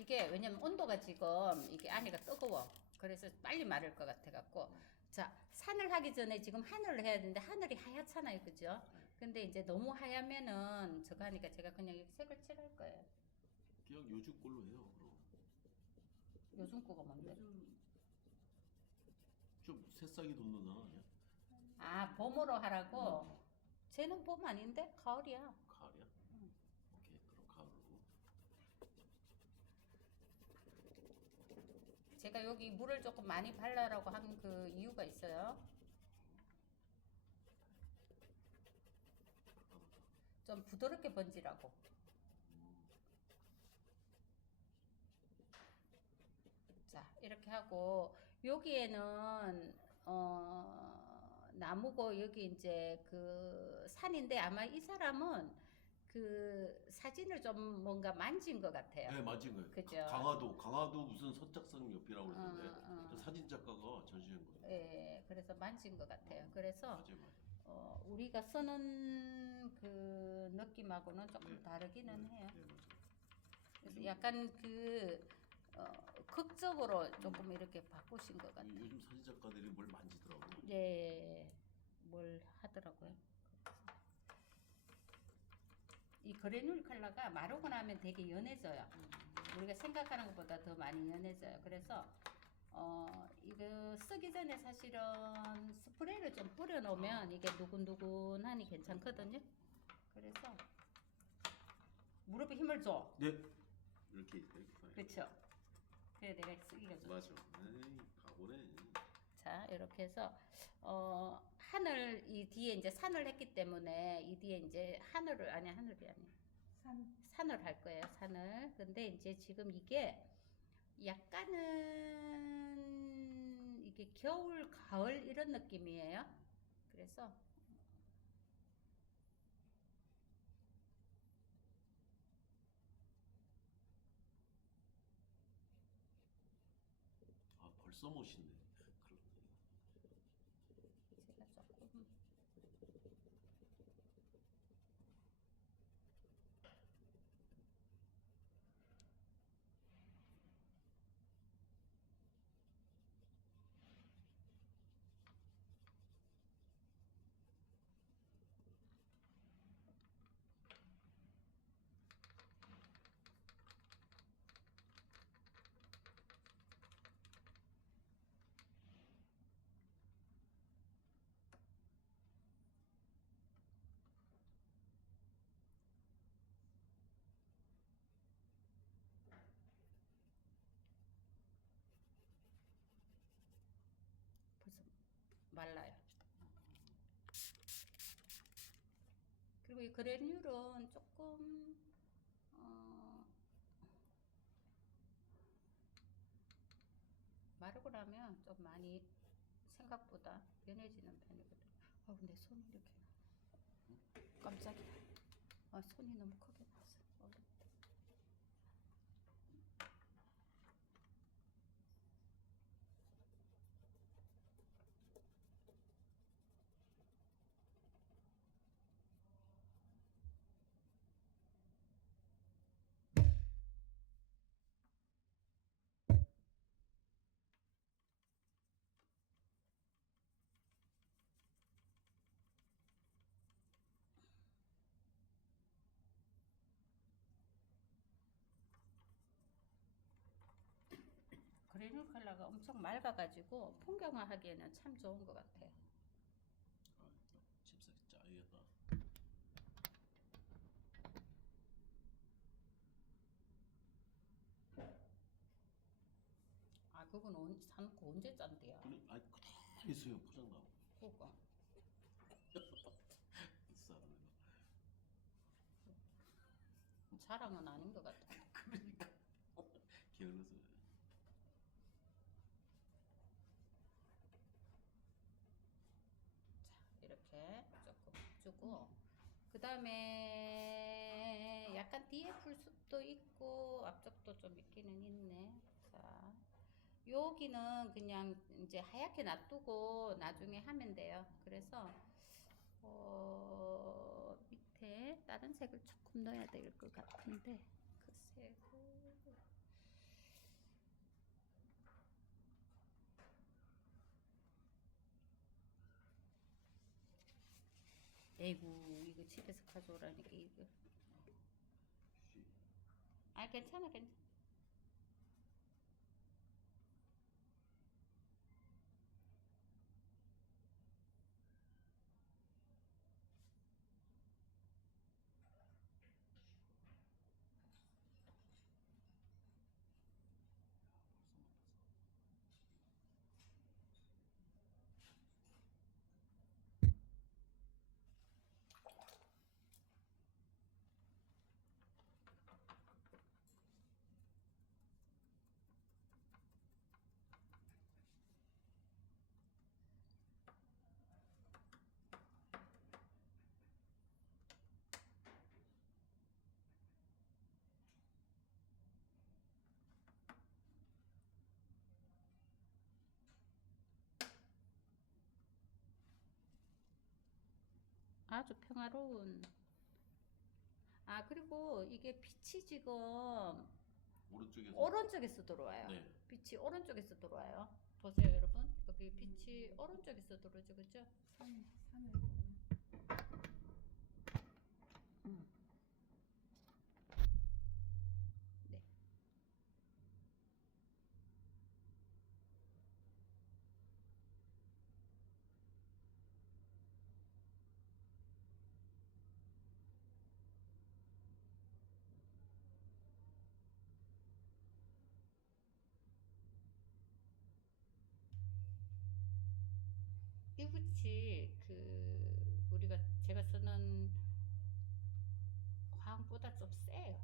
이게 왜냐면 온도가 지금 이게 안에가 뜨거워. 그래서 빨리 마를 것 같아 갖고. 자, 산을 하기 전에 지금 하늘을 해야 되는데 하늘이 하얗잖아요. 그죠? 근데 이제 너무 하얗면은 저거 하니까 제가 그냥 이렇게 색을 칠할 거예요. 그냥 요즘 걸로 해요. 그럼 요즘 거가 뭔데? 요즘 좀 새싹이 돋는 날 아니야? 아, 봄으로 하라고? 쟤는 봄 아닌데? 가을이야. 가을이야? 오케이, 그럼 가을로. 제가 여기 물을 조금 많이 발라라고 한 그 이유가 있어요. 좀 부드럽게 번지라고. 자, 이렇게 하고 여기에는 나무고 여기 이제 그 산인데 아마 이 사람은 그 사진을 좀 뭔가 만진 것 같아요. 네, 맞은 거예요. 그죠? 강화도 무슨 선착성 옆이라고 그러는데 어. 사진 작가가 전시한 거예요. 예, 그래서 만진 것 같아요. 그래서 맞아요. 우리가 쓰는 그 느낌하고는 조금 네. 다르기는 해요. 네, 맞아요. 그래서 약간 그 극적으로 조금 이렇게 바꾸신 것 같아요. 요즘 사진 작가들이 뭘 만지더라고. 예, 뭘 하더라고요. 이 그래놀 컬러가 마르고 나면 되게 연해져요. 우리가 생각하는 것보다 더 많이 연해져요. 그래서 이거 쓰기 전에 사실은 스프레이를 좀 뿌려 놓으면 이게 누근누근하니 괜찮거든요. 그래서 무릎에 힘을 줘. 네. 이렇게 그렇죠. 그래 내가 쓰기가 좋지. 맞아. 에이, 가보네. 자, 이렇게 해서 하늘 이 뒤에 이제 산을 했기 때문에 이 뒤에 이제 하늘이 아니야. 산을 할 거예요. 산을. 근데 이제 지금 이게 약간은 이게 겨울, 가을 이런 느낌이에요. 그래서 아, 벌써 멋있네. 그렇네. 제가 조금 벌써 말라요. 그리고 이 그래놀은 조금 마르고 나면 좀 많이 생각보다 연해지는 편이거든. 근데 손이 이렇게 깜짝이야. 손이 너무 크게 났어. 그래놀 컬러가 엄청 맑아가지고 풍경화 하기에는 참 좋은 것 같아요. 아, 칩사기 짜야겠다. 그건 삶고 언제 짠대요? 아니, 그대로 있어요. 포장 나고. 그거. 싸는 거. 자랑은 아닌 것 같아. 그러니까 기억나서. 자, 이렇게 조금 주고 그 다음에 약간 뒤에 풀숲도 있고 앞쪽도 좀 있기는 있네. 자, 여기는 그냥 이제 하얗게 놔두고 나중에 하면 돼요. 그래서 밑에 다른 색을 조금 넣어야 될 것 같은데 그 색을 에이구 이거 집에서 가져오라니까 이거. 아 괜찮아 괜찮아. 아주 평화로운. 아 그리고 이게 빛이 지금 오른쪽에서. 오른쪽에서 들어와요. 네. 빛이 오른쪽에서 들어와요. 보세요 여러분. 여기 빛이 오른쪽에서 들어오죠, 그죠? 산을 음. 네. 이 빛이 그 우리가 제가 쓰는 화학보다 좀 세요.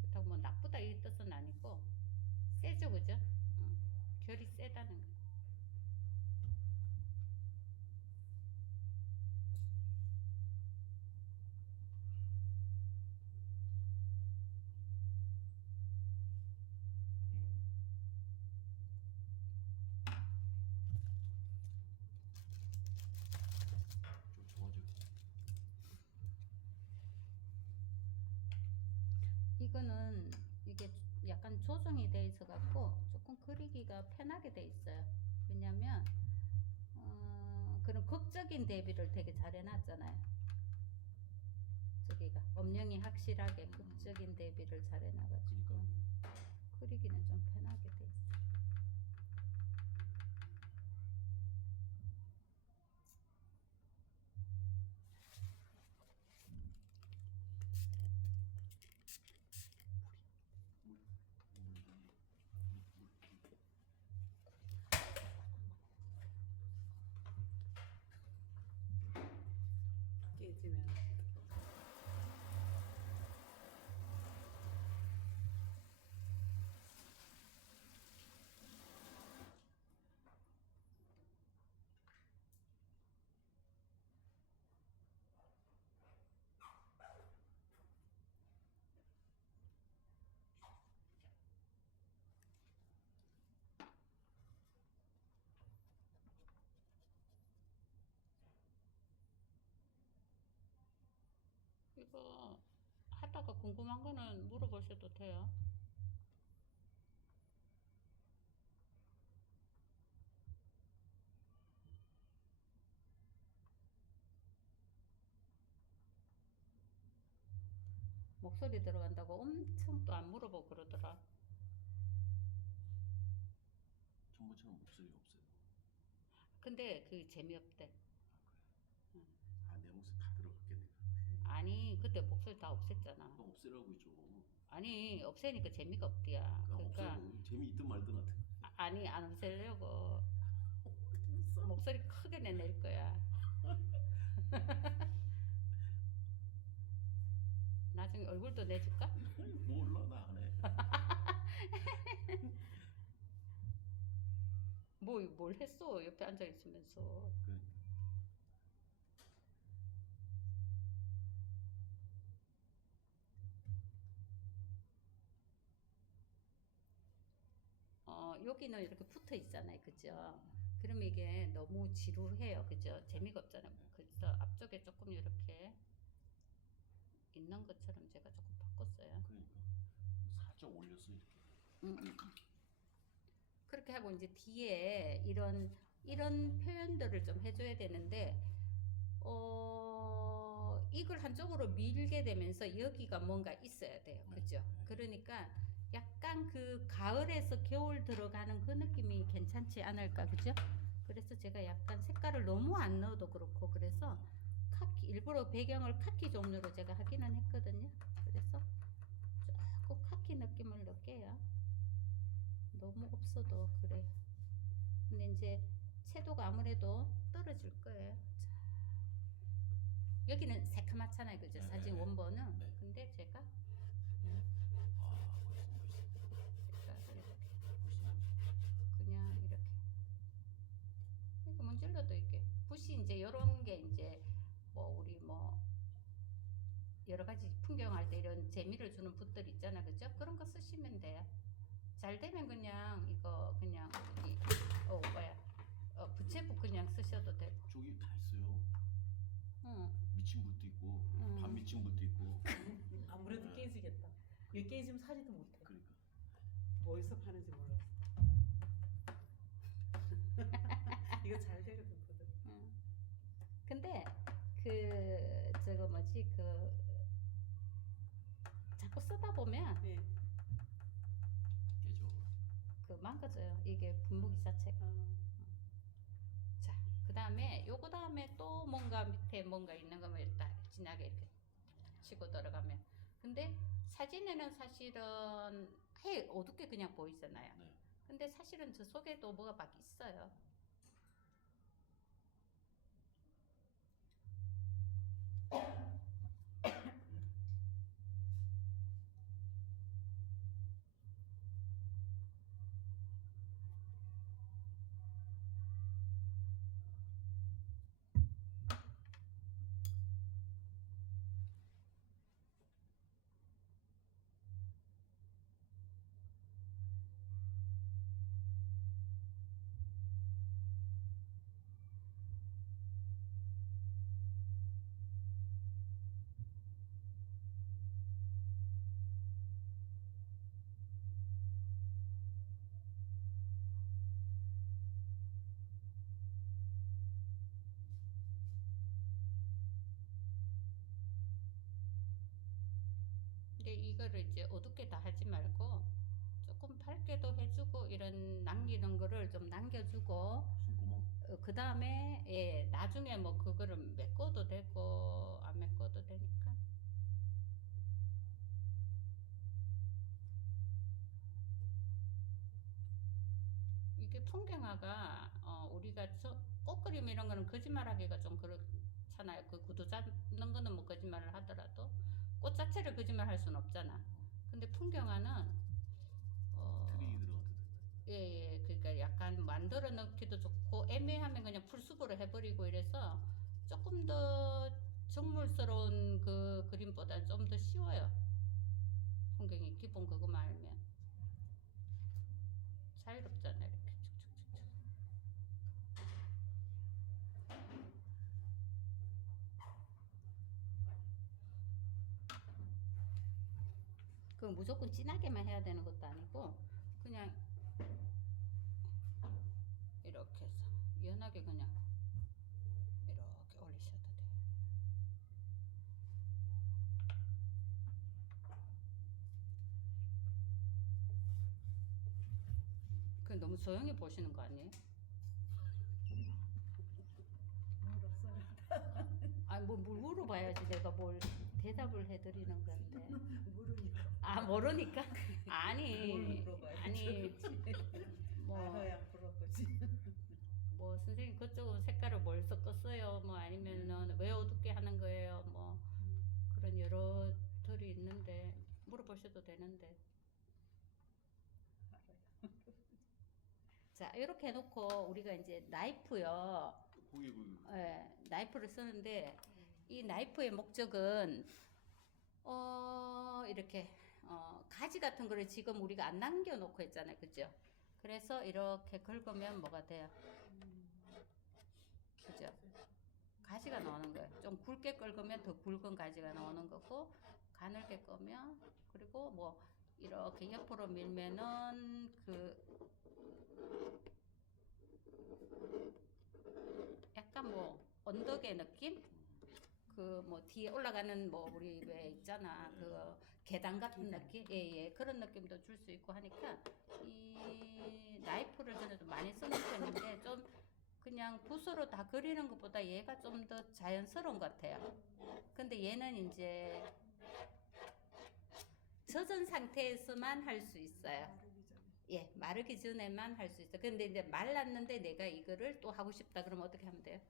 그렇다고 뭐 나쁘다 이 뜻은 아니고 세죠, 그죠? 결이 세다는 거. 좀 좋아져. 이거는 이게 약간 조정이 돼 있어 갖고 조금 그리기가 편하게 돼 있어요. 왜냐면 그런 극적인 대비를 되게 잘 해놨잖아요. 저기가 음영이 확실하게 극적인 대비를 잘 해놔가지고 그러니까 그리기는 좀 편하게 돼 있어. 깨지면 이거 하다가 궁금한 거는 물어보셔도 돼요. 목소리 들어간다고 엄청 또 안 물어보고 그러더라. 전부처럼 목소리가 없어요. 근데 그 재미없대. 아, 내 목소리 다 들어갔겠네. 아니 그때 목소리 다 없앴잖아. 또 없애라고 했죠. 아니 없애니까 재미가 없디야. 그러니까 없애고 재미있든 말든 하여튼. 아니 안 없애려고 목소리 크게 내낼 거야. 나중에 얼굴도 내줄까? 몰라 나 안 해. 뭐 뭘 했어? 옆에 앉아 있으면서. 그 여기는 이렇게 붙어 있잖아요, 그죠? 그럼 이게 너무 지루해요, 그죠? 재미가 없잖아요. 그래서 앞쪽에 조금 이렇게 있는 것처럼 제가 조금 바꿨어요. 그러니까 살짝 올렸어 이렇게. 음. 그렇게 하고 이제 뒤에 이런 표현들을 좀 해줘야 되는데 이걸 한쪽으로 밀게 되면서 여기가 뭔가 있어야 돼요. 네. 그죠? 그러니까 약간 그 가을에서 겨울 들어가는 그 느낌이 괜찮지 않을까, 그죠? 그래서 제가 약간 색깔을 너무 안 넣어도 그렇고, 그래서 카키, 일부러 배경을 카키 종류로 제가 하기는 했거든요. 그래서 조금 카키 느낌을 넣을게요. 너무 없어도 그래요. 근데 이제 채도가 아무래도 떨어질 거예요. 자, 여기는 새카맣잖아요, 그죠? 네, 사진 네, 원본은. 네. 근데 제가 아, 멋있어. 색깔을 이렇게 멋있어. 그냥 이렇게 문질러도 이렇게 붓이 이제 요런 게 이제 뭐 우리 뭐 여러 가지 풍경할 때 이런 재미를 주는 붓들 있잖아, 그죠? 그런 거 쓰시면 돼요. 잘 되면 그냥 이거 그냥 부채붓 그냥 쓰셔도 되고. 저기 다 있어요. 응. 미친 붓도 있고, 반 미친 붓도 있고. 아무래도 네. 깨지겠다. 이게 깨지면 사지도 못해. 그러니까. 어디서 파는지 몰랐어. 이거 잘 되거든, 보드. 응. 근데 그 저거 뭐지 그 자꾸 쓰다 보면 네. 깨져. 그 망가져요. 이게 분무기 자체가. 자, 그 다음에 요거 다음에 또 뭔가 밑에 뭔가 있는 거면 일단 진하게 이렇게 치고 들어가면. 근데 사진에는 사실은 아예 어둡게 그냥 보이잖아요. 네. 근데 사실은 저 속에도 뭐가 막 있어요. 근데 이거를 이제 어둡게 다 하지 말고 조금 밝게도 해주고 이런 남기는 거를 좀 남겨주고 숨구멍. 그 다음에 예, 나중에 뭐 그거를 메꿔도 되고 안 메꿔도 되니까. 이게 풍경화가 우리가 꽃 그림 이런 거는 거짓말하기가 좀 그렇잖아요. 그 구도 잡는 거는 뭐 거짓말을 하더라도 꽃 자체를 거짓말할 수는 없잖아. 근데 풍경화는 트릭이 들어가도 돼. 예, 그러니까 약간 만들어 넣기도 좋고 애매하면 그냥 풀숲으로 해버리고 이래서 조금 더 정물스러운 그 그림보다 좀 더 쉬워요. 풍경이 기본 그거만 알면 자유롭잖아요. 이렇게 축축축축. 그 무조건 진하게만 해야 되는 것도 아니고 그냥 이렇게 해서 연하게 그냥 이렇게 올리셔도 돼요. 그 너무 조용히 보시는 거 아니에요? 아니 뭘 물어봐야지 내가 뭘 대답을 해드리는 건데. 모르니까. 아 모르니까? 아니 뭘 물어봐야지. 아니 뭐 알아야 물어보지. 뭐 선생님 그쪽은 색깔을 뭘 섞었어요? 뭐 아니면은 왜 어둡게 하는 거예요? 뭐 그런 여러 들이 있는데 물어보셔도 되는데. 자 이렇게 해놓고 우리가 이제 나이프요. 거기 그 예, 나이프를 쓰는데 이 나이프의 목적은 이렇게 가지 같은 거를 지금 우리가 안 남겨놓고 했잖아요, 그죠? 그래서 이렇게 긁으면 뭐가 돼요? 그죠? 가지가 나오는 거예요. 좀 굵게 긁으면 더 굵은 가지가 나오는 거고, 가늘게 끄면 그리고 뭐 이렇게 옆으로 밀면은 그 약간 뭐 언덕의 느낌? 그 뭐 뒤에 올라가는 뭐 우리 왜 있잖아 그 계단 같은 느낌 예예 그런 느낌도 줄 수 있고 하니까 이 나이프를 저는 좀 많이 쓰는 편인데 좀 그냥 붓으로 다 그리는 것보다 얘가 좀 더 자연스러운 것 같아요. 근데 얘는 이제 젖은 상태에서만 할 수 있어요. 마르기 전에. 예, 마르기 전에만 할 수 있어. 근데 이제 말랐는데 내가 이거를 또 하고 싶다 그러면 어떻게 하면 돼요?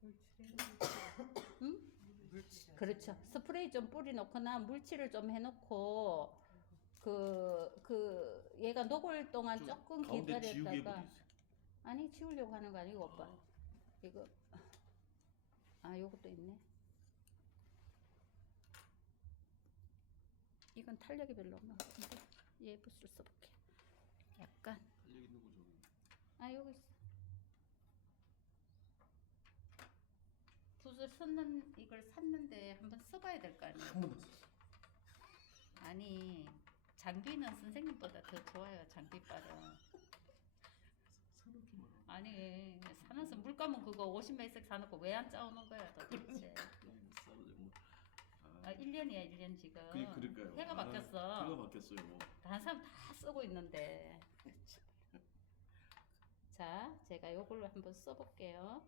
물칠해. 응? 물칠. 그렇죠. 스프레이 좀 뿌려놓거나 물칠을 좀 해놓고 얘가 녹을 동안 좀 조금 가운데 지우개 기다렸다가 붙어 있어요. 아니 지우려고 하는 거 아니고 오빠 아, 이거 요것도 있네. 이건 탄력이 별로 없나? 얘 붓을 써볼게. 약간 탄력 있는 거 저기. 여기 있어. 붓을 쓰는 이걸 샀는데 한번 써봐야 될 거 아니에요. 한 번도 썼어. 아니 장비는 선생님보다 더 좋아요. 장비빨은. 사놓기만 하고. 아니 사면서 물감은 그거 50매씩 사놓고 왜 안 짜오는 거야 도대체. 싸로 정말. 1년이야 1년 지금. 그러니까요. 해가 바뀌었어. 해가 바뀌었어요. 뭐. 다른 사람 다 쓰고 있는데. 자, 제가 요걸로 한번 써볼게요.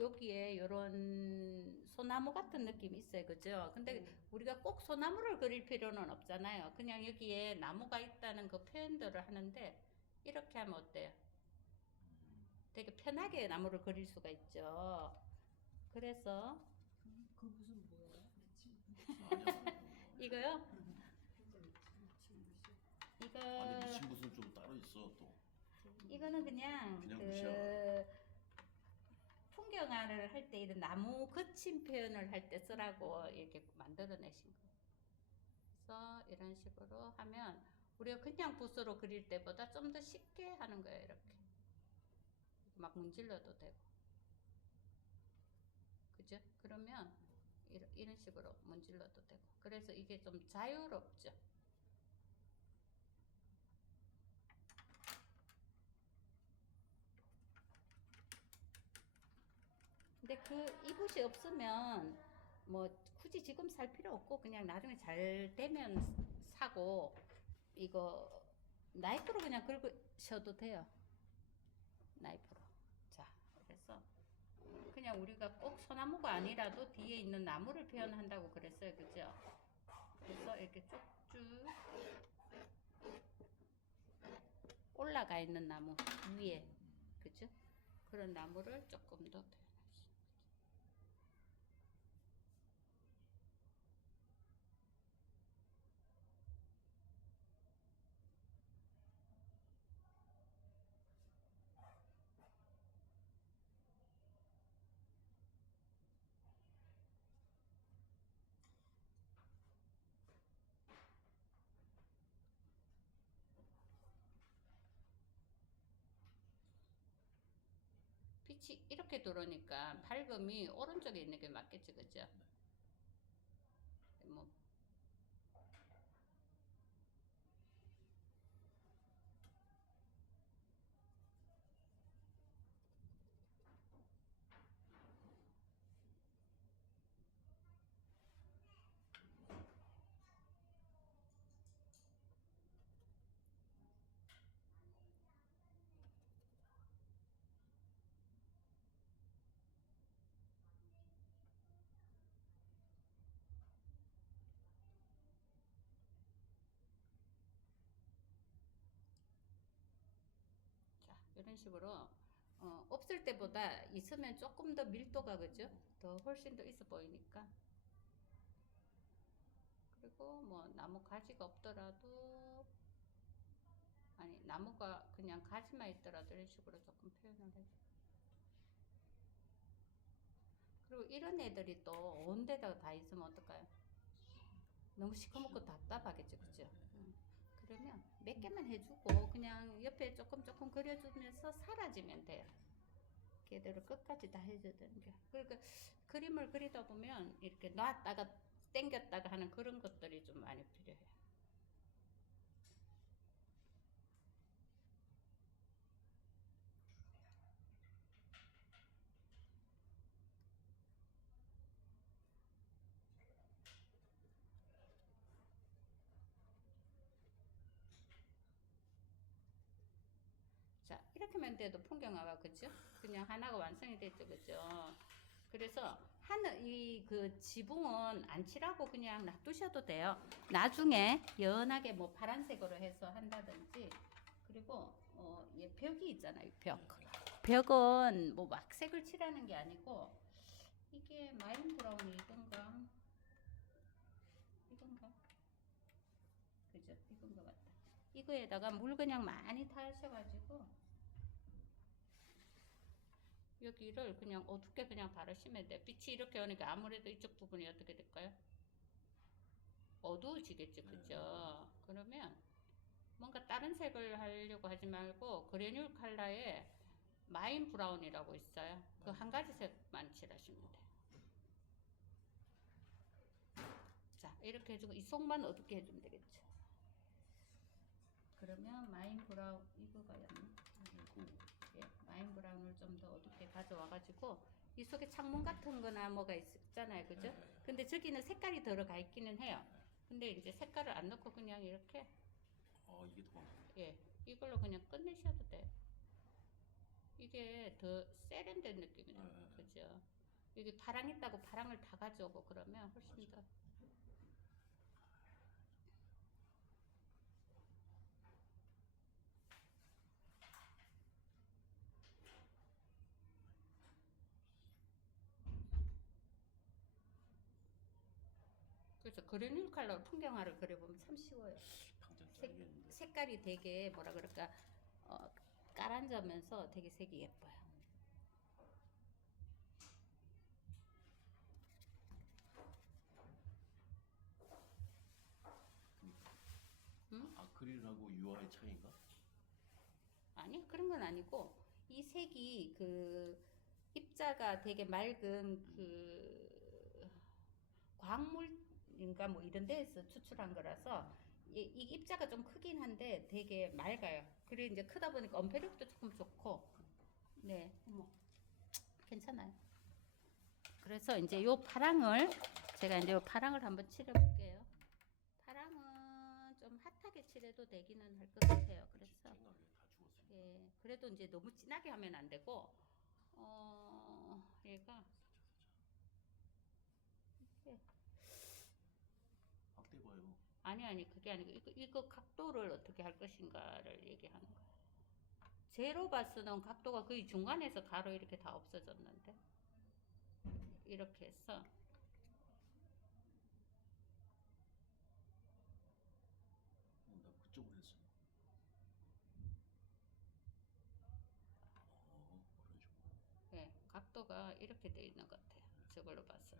여기에 요런 소나무 같은 느낌이 있어요. 그죠? 근데 우리가 꼭 소나무를 그릴 필요는 없잖아요. 그냥 여기에 나무가 있다는 그 표현들을 하는데, 이렇게 하면 어때요? 되게 편하게 나무를 그릴 수가 있죠. 그래서, 그 무슨 뭐야? 이거요? 아니 이거, 미친 무슨 좀 따로 있어 또. 이거는 그냥 붓이야. 풍경화를 할 때 이런 나무 거친 표현을 할 때 쓰라고 이렇게 만들어내신 거예요. 그래서 이런 식으로 하면 우리가 그냥 붓으로 그릴 때보다 좀 더 쉽게 하는 거예요. 이렇게 막 문질러도 되고, 그죠? 그러면 이런 식으로 문질러도 되고, 그래서 이게 좀 자유롭죠. 근데 이 붓이 없으면 뭐 굳이 지금 살 필요 없고 그냥 나중에 잘 되면 사고 이거 나이프로 그냥 긁으셔도 돼요. 나이프로. 자, 그래서 그냥 우리가 꼭 소나무가 아니라도 뒤에 있는 나무를 표현한다고 그랬어요. 그죠? 그래서 이렇게 쭉쭉 올라가 있는 나무 위에, 그죠? 그런 나무를 조금 더 빛이 이렇게 들어오니까 밝음이 오른쪽에 있는 게 맞겠지, 그죠? 뭐 자, 이런 식으로 없을 때보다 있으면 조금 더 밀도가 그죠? 더 훨씬 더 있어 보이니까. 그리고 뭐 나무 가지가 없더라도 아니 나무가 그냥 가지만 있더라도 이런 식으로 조금 표현을 해줘. 그리고 이런 애들이 또 온 데다가 다 있으면 어떨까요? 너무 시커멓고 답답하겠죠, 그죠? 그러면 몇 개만 해주고 그냥 옆에 조금 그려주면서 사라지면 돼요. 걔들을 끝까지 다 해줘야 되는 게. 그러니까 그림을 그리다 보면 이렇게 놨다가 당겼다가 하는 그런 것들이 좀 많이 필요해요. 이렇게만 돼도 풍경화가 그죠? 그냥 하나가 완성이 됐죠, 그죠? 그래서 하늘 이 그 지붕은 안 칠하고 그냥 놔두셔도 돼요. 나중에 연하게 뭐 파란색으로 해서 한다든지. 그리고 얘 벽이 있잖아요, 벽. 벽은 뭐 막 색을 칠하는 게 아니고 이게 마인 브라운이 이건가? 이건가? 그죠? 이건 것 같다. 이거에다가 물 그냥 많이 타셔가지고 여기를 그냥 어둡게 그냥 바르시면 돼. 빛이 이렇게 오니까 아무래도 이쪽 부분이 어떻게 될까요? 어두워지겠죠, 그죠? 그러면 뭔가 다른 색을 하려고 하지 말고 그래놀 컬러에 마인 브라운이라고 있어요. 그 한 가지 색만 칠하시면 돼요. 자, 이렇게 해주고 이 속만 어둡게 해주면 되겠죠. 그러면 마인 브라운 이거가였나? 예, 마인 브라운을 좀 더 어둡게 가져와가지고 이 속에 창문 같은 거나 뭐가 있잖아요, 그죠? 근데 저기는 색깔이 들어가 있기는 해요. 근데 이제 색깔을 안 넣고 그냥 이렇게 이게 더 많아. 예, 이걸로 그냥 끝내셔도 돼요. 이게 더 세련된 느낌이 나요, 그죠? 여기 파랑 있다고 파랑을 다 가져오고 그러면 훨씬 더 그래서 그래놀 컬러 풍경화를 그려보면 참 쉬워요. 당장 짜야겠는데. 색깔이 되게 뭐라 그럴까 까란져면서 되게 색이 예뻐요. 응? 아크릴하고 유화의 차이가? 아니 그런 건 아니고 이 색이 그 입자가 되게 맑은 그 광물인가 뭐 이런 데에서 추출한 거라서 이 입자가 좀 크긴 한데 되게 맑아요. 그리고 이제 크다 보니까 엄폐력도 조금 좋고 네, 어머 괜찮아요. 그래서 이제 요 파랑을 제가 이제 요 파랑을 한번 칠해볼게요. 파랑은 좀 핫하게 칠해도 되기는 할 것 같아요. 그래서 생각에 다 죽었으니까. 예, 그래도 이제 너무 진하게 하면 안 되고 얘가 이렇게 확대 봐요. 아니 그게 아니고 이거 각도를 어떻게 할 것인가를 얘기하는 거예요. 제로 바스는 각도가 거의 중간에서 가로 이렇게 다 없어졌는데 이렇게 해서 나 그쪽으로 했어. 그래가지고. 예, 각도가 이렇게 돼 있는 것 같아요. 저걸로 봤어요.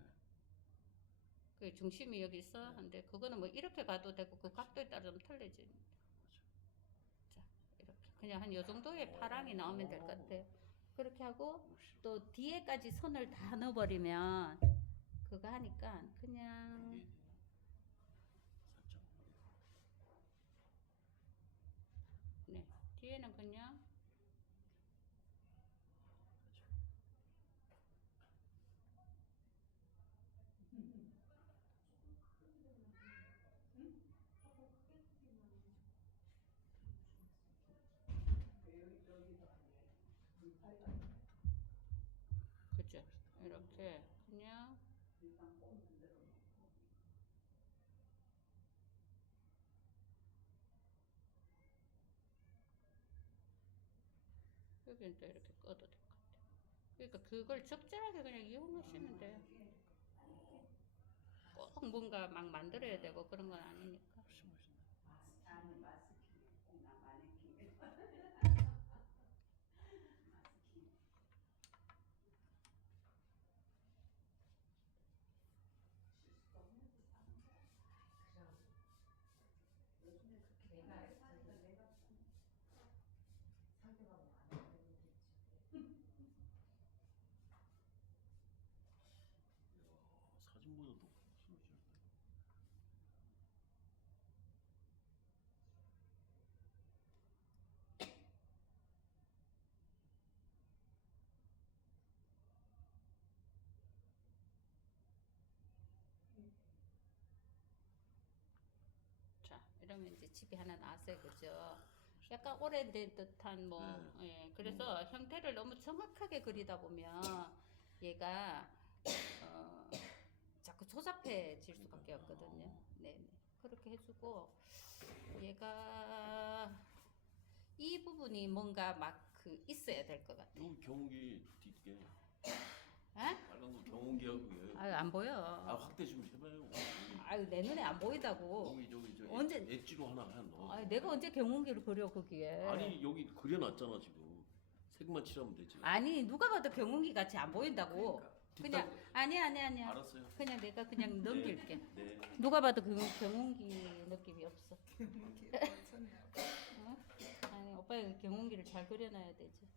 그 중심이 여기 있어. 근데 그거는 뭐 이렇게 가도 되고 그 각도에 따라 좀 틀리지. 자, 이렇게 그냥 한 요 정도의 파랑이 나오면 될 것 같아요. 그렇게 하고 또 뒤에까지 선을 다 넣어버리면 그거 하니까 그냥 이게 살짝. 네 뒤에는 그냥 그죠? 이렇게 그냥 여기는 또 이렇게 꺼도 될 것 같아요. 그러니까 그걸 적절하게 그냥 이용하시면 돼요. 꼭 뭔가 막 만들어야 되고 그런 건 아니니까. 훨씬 멋있네. 사진보다 더 멋있네. 자, 이러면 이제 집이 하나 나왔어요, 그죠? 약간 오래된 듯한 뭐 예, 그래서 형태를 너무 정확하게 그리다 보면 얘가 자꾸 조잡해질 수밖에 없거든요. 네네 그렇게 해주고 얘가 이 부분이 뭔가 막 그 있어야 될 것 같아. 여기 경운기 뒷게 에? 빨간 거 경운기하고 얘. 아유 안 보여. 확대 좀 해봐요. 아유 내 눈에 안 보인다고. 여기 저기 저 언제- 엣지로 하나 넣어. 아 내가 언제 경운기를 그려 거기에. 아니 여기 그려놨잖아 지금. 색만 칠하면 되지. 아니 누가 봐도 경운기 같이 안 보인다고. 그냥 아니야. 알았어요. 그냥 내가 그냥 넘길게. 네. 누가 봐도 그 경운기 느낌이 없어. 어? 아니 오빠가 경운기를 잘 그려놔야 되지.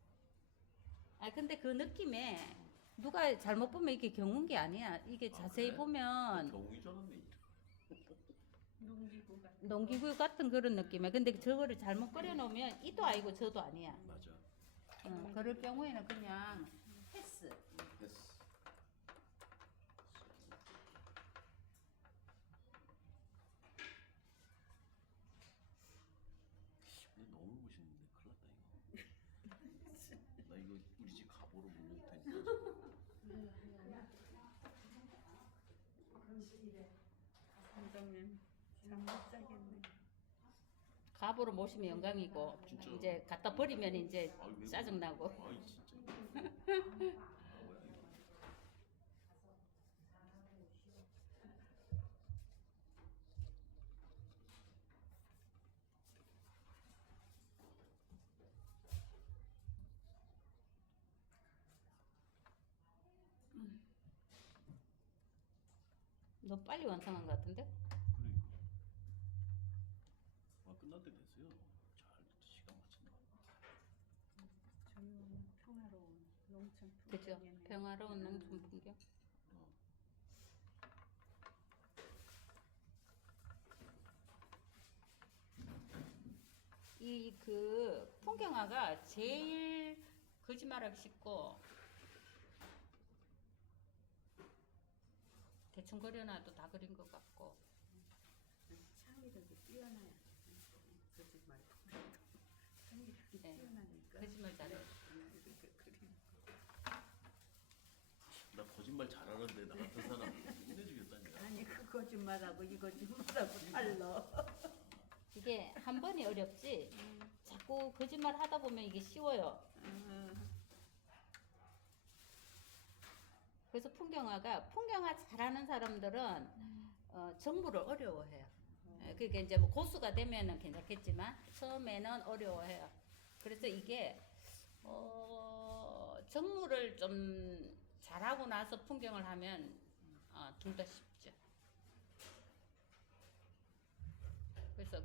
아 근데 그 느낌에 누가 잘못 보면 이게 경운기 아니야. 이게 자세히 그래? 보면 경운기 줄 알았네. 농기구 같은 농기구 같은 그런 느낌이야. 근데 저거를 잘못 그려놓으면 이도 아니고 저도 아니야. 맞아. 그럴 경우에는 그냥 패스. 됐어. 근데 너무 멋있는데 큰일 났다 이거. 나 이거 우리 집 가보로 물릴 테니까. 감독님 잠못 자겠네. 갑으로 모시면 영광이고 진짜. 이제 갖다 버리면 이제 아이, 왜 짜증나고. 그래? 아이 진짜. 뭐야 이거. 너 빨리 완성한 것 같은데? 그래. 끝날 때 됐어요. 잘 시간 맞춘다. 조용한 평화로운 농촌 그죠? 풍경이네. 평화로운 농촌 풍경. 어. 이 그 풍경화가 제일 거짓말하기 쉽고 대충 그려놔도 다 그린 것 같고. 창의력이 뛰어나야 그러지 말고 창의력이 네. 뛰어나니까 거짓말 잘해. 이렇게 그림. 나 거짓말 잘하는데 나 같은 사람 혼내주겠다니까. 아니 그 거짓말하고 이 거짓말하고 달라. 이게 한 번이 어렵지 자꾸 거짓말 하다 보면 이게 쉬워요. 그래서 풍경화 잘하는 사람들은 정보를 어려워해요. 그게 이제 뭐 고수가 되면은 괜찮겠지만 처음에는 어려워해요. 그래서 이게 정무를 좀 잘하고 나서 풍경을 하면 둘 다 쉽죠. 그래서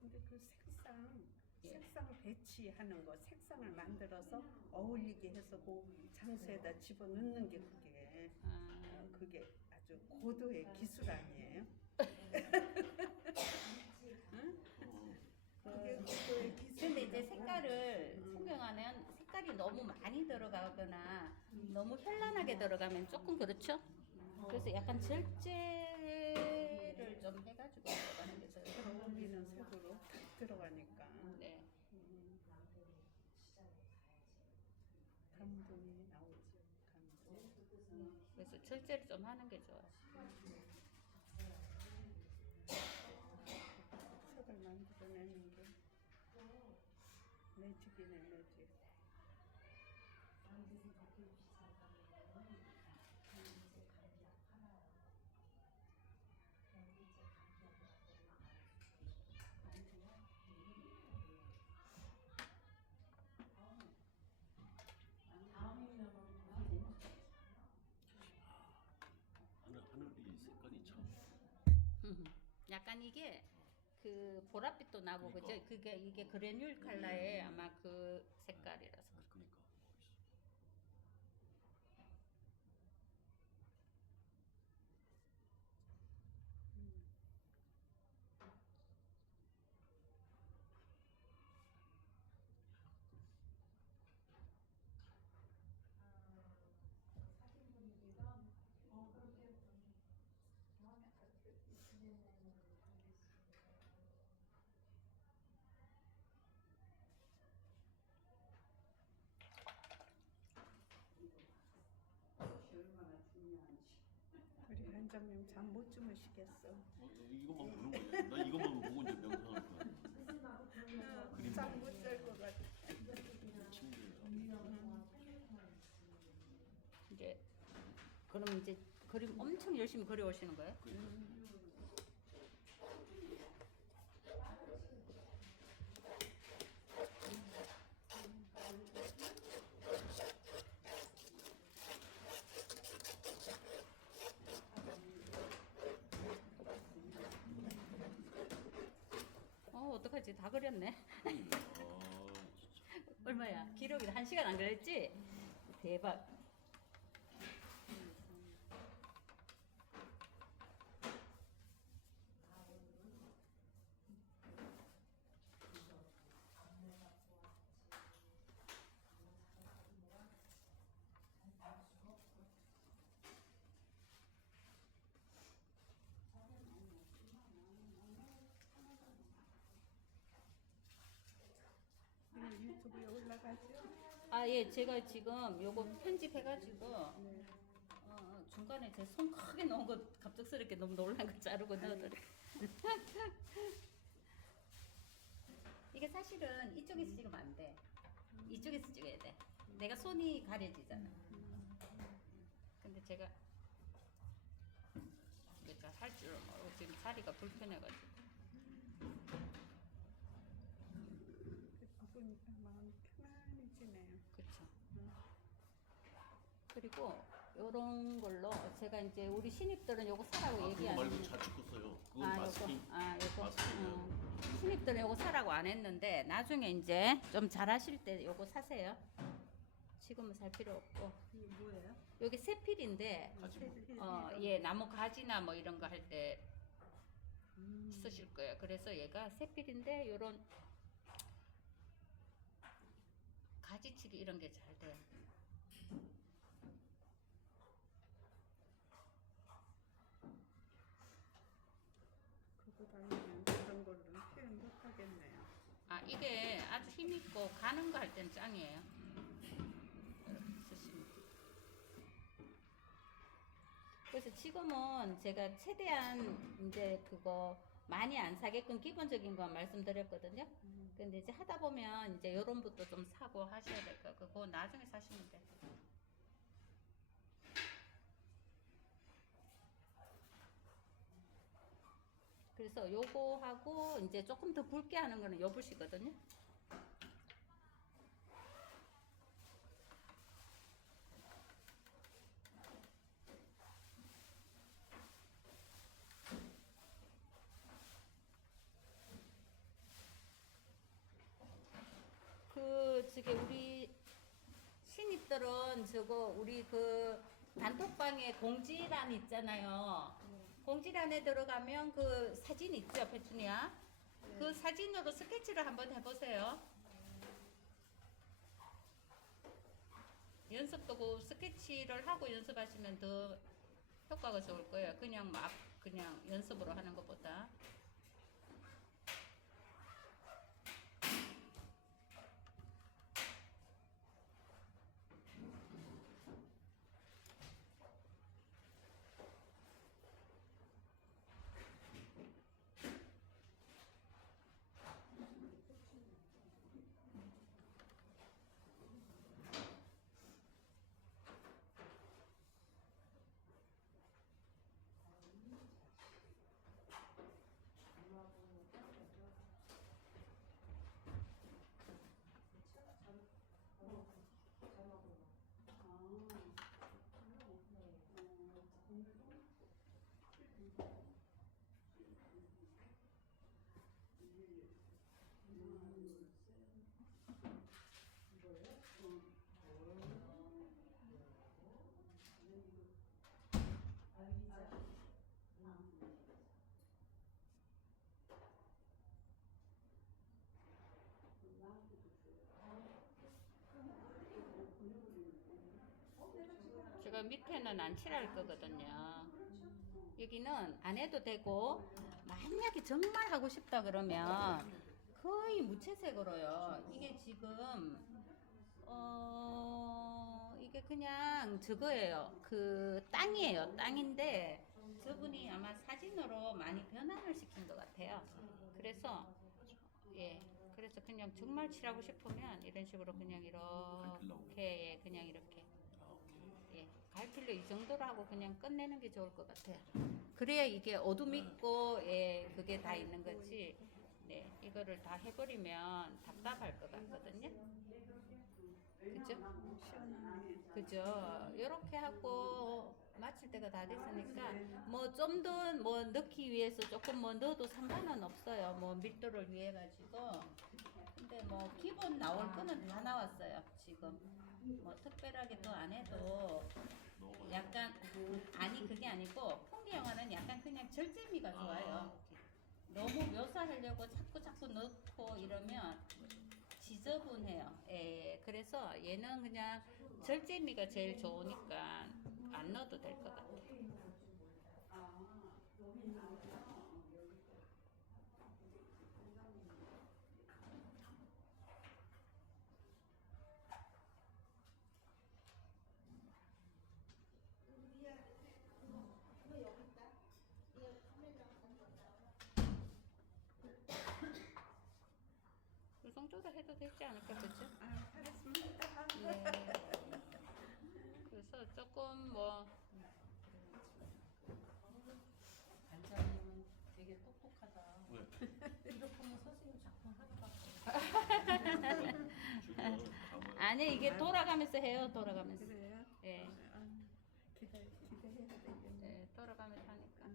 근데 그 예. 색상 배치하는 거, 색상을 만들어서 어울리게 해서 그 장소에다 집어 넣는 게 그게 아주 고도의 기술 아니에요? 응? 그게 고도의 기술. 근데 이제 색깔을 풍경화는 색깔이 너무 많이 들어가거나 너무 현란하게 들어가면 조금 그렇죠. 그래서 약간 절제를 좀 해가지고 들어가는 게 좋아요. 어울리는 색으로 딱 들어가니까 네. 감동이 나오죠. 감동. 그래서 절제를 좀 하는 게 좋아요. 색을 만들어내는 게 매직이네 매직. 하늘이 색깔이 참. 약간 이게 그 보랏빛도 나고 그러니까. 그죠? 그게 이게 그래놀 컬러의 아마 그 색깔이라서. 그러니까. 어쩌면 잠 못 주무시겠어. 이것만 보는 거야. 나 이것만 보고 이제 명상할 거야. 그림 잠 못 잘 것 같아. 친구들. 이제 그럼 이제 그림 엄청 열심히 그려 오시는 거예요? 어떡하지? 다 그렸네. 아, 진짜. 얼마야? 기록이 1시간 안 걸렸지? 대박. 유튜브에 올라가죠? 아, 예, 제가 지금 요거 편집해가지고 네. 중간에 제 손 크게 넣은 거 갑작스럽게 너무 놀란 거 자르고 넣어드려. 이게 사실은 이쪽에서 찍으면 안 돼. 이쪽에서 찍어야 돼. 내가 손이 가려지잖아. 근데 제가 이게 잘 할 줄 모르고 지금 자리가 불편해가지고. 보니까 마음이 편안해지네요. 그쵸. 그리고 요런 걸로 제가 이제 우리 신입들은 요거 사라고 그거 얘기하는. 말고 좌측 거 써요. 그건 마스킹. 요거. 마스킹이요. 신입들은 요거 사라고 안 했는데 나중에 이제 좀 잘하실 때 요거 사세요. 지금은 살 필요 없고. 이게 뭐예요? 요게 세필인데 가지. 예, 나무 가지나 뭐 이런 거 할 때 쓰실 거예요. 그래서 얘가 세필인데 요런 가지치기 이런 게 잘 돼요. 그거 아니면 그런 걸로 표현 못 하겠네요. 아, 이게 아주 힘있고 가는 거 할 땐 짱이에요. 이렇게 쓰시면. 그래서 지금은 제가 최대한 이제 그거 많이 안 사게끔 기본적인 거 말씀드렸거든요. 근데 이제 하다 보면 이제 요런 것도 좀 사고 하셔야 될 거예요. 그거 나중에 사시면 돼. 그래서 요거 하고 이제 조금 더 붉게 하는 거는 요 붓이거든요. 저기 우리 신입들은 저거 우리 그 단톡방에 공지란 있잖아요. 공지란에 들어가면 그 사진 있죠, 페추니아? 그 사진으로 스케치를 한번 해보세요. 연습도 그 스케치를 하고 연습하시면 더 효과가 좋을 거예요. 그냥 막 그냥 연습으로 하는 것보다. 제가 밑에는 안 칠할 거거든요. 여기는 안 해도 되고 만약에 정말 하고 싶다 그러면 거의 무채색으로요. 이게 지금 이게 그냥 저거예요. 그 땅이에요. 땅인데 저 많이 변화를 시킨 것 같아요. 그래서 예, 그래서 그냥 정말 칠하고 싶으면 이런 식으로 그냥 이렇게 예, 그냥 이렇게 아, 오케이. 예, 갈필로 이 정도로 하고 그냥 끝내는 게 좋을 것 같아요. 그래야 이게 어둠 있고 예, 그게 다 있는 거지. 네, 이거를 다 해버리면 답답할 것 같거든요. 그죠? 그죠? 이렇게 하고 마칠 때가 다 됐으니까 뭐 좀 더 뭐 넣기 위해서 조금 뭐 넣어도 상관은 없어요. 뭐 밀도를 위해 가지고. 근데 뭐 기본 나올 거는 다 나왔어요. 지금 뭐 특별하게 또 안 해도 너무 약간 아니 그게 아니고 풍기 영화는 약간 그냥 절제미가 좋아요. 너무 묘사하려고 자꾸 넣고 이러면 지저분해요. 예, 그래서 얘는 그냥 절제미가 제일 좋으니까 안 넣어도 될 것 같아요. 이 정도로 해도 되지 않을까, 그죠? 아, 잘했습니다. 예. 그래서 조금 뭐 반장님은 되게 똑똑하다. 왜? 이렇게 하면 선생님 작품 하나밖에 중요한 감을 아니 이게 돌아가면서 해요, 돌아가면서. 그래요? 예, 기대해야 되겠네. 예, 돌아가면서 하니까.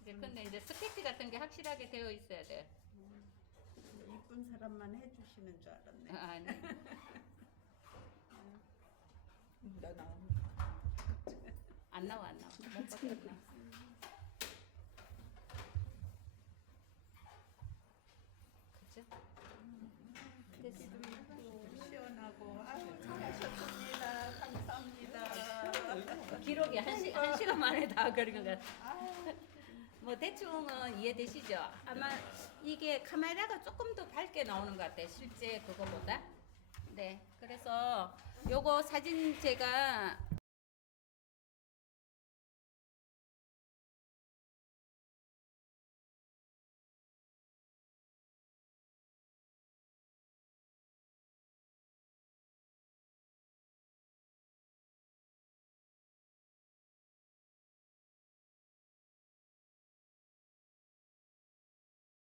이제 근데 이제 스케치 같은 게 확실하게 되어 있어야 돼. 이쁜 사람만 해주시는 줄 알았네. 아니. 나 나옵니다. 안 나와, 안 나와. 못 봤구나. 그죠? 됐어. 시원하고 아유 잘하셨습니다. 감사합니다. 기록이 한 시간 만에 다 그린 것 같아. 뭐 대충은 이해되시죠? 아마 이게 카메라가 조금 더 밝게 나오는 것 같아요. 실제 그거보다. 네. 그래서 요거 사진 제가